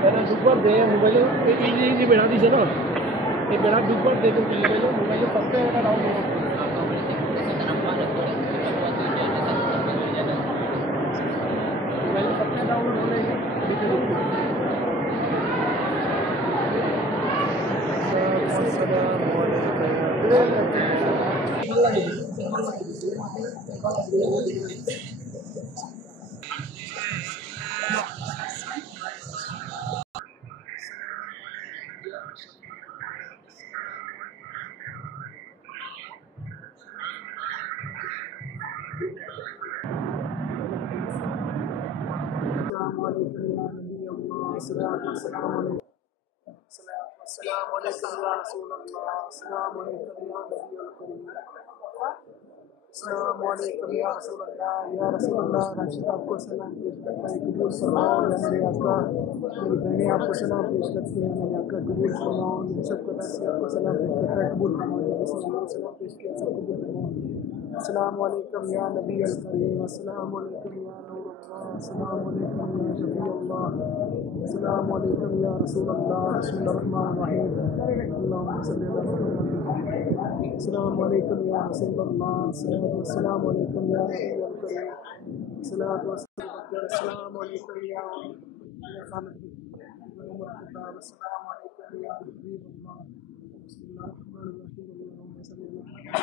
Karena super deh, mobile ini beda di sana. Ini beda super deh tuh mobile pakai ada download. Mobile pakai download होने السلام عليكم يا رسول الله السلام عليكم يا نبي الكريم السلام عليكم يا رسول الله राशिद आपको सलाम पेश करता है कबूल फरमाओ या मेरे आका मेरी बहनें आपको सलाम पेश करती हैं मेरे आका कबूल फरमाओ इन सबको राशि आपको सलाम पेश करता है कबूल फरमाओ जिसने सलाम पेश किया सब कबूल फरमाओ अस्सलाम वालेकुम या नबी अल करीम अस्सलाम वालेकुम या नूर अल्लाह अस्सलाम वालेकुम या शफी अल्लाह अस्सलाम वालेकुम या रसूल अल्लाह बिस्मिल्लाहिर रहमानिर रहीम अल्लाहुम्मा सल्ली अला मुहम्मद अस्सलाम वालेकुम या रसूल अल्लाह अस्सलाम वालेकुम या नबी अल करीम अस्सलाम वालेकुम या खालिद उमर खिताब अस्सलाम वालेकुम या हबीब अल्लाह बिस्मिल्लाहिर रहमानिर रहीम अल्लाहुम्मा सल्ली अला मुहम्मद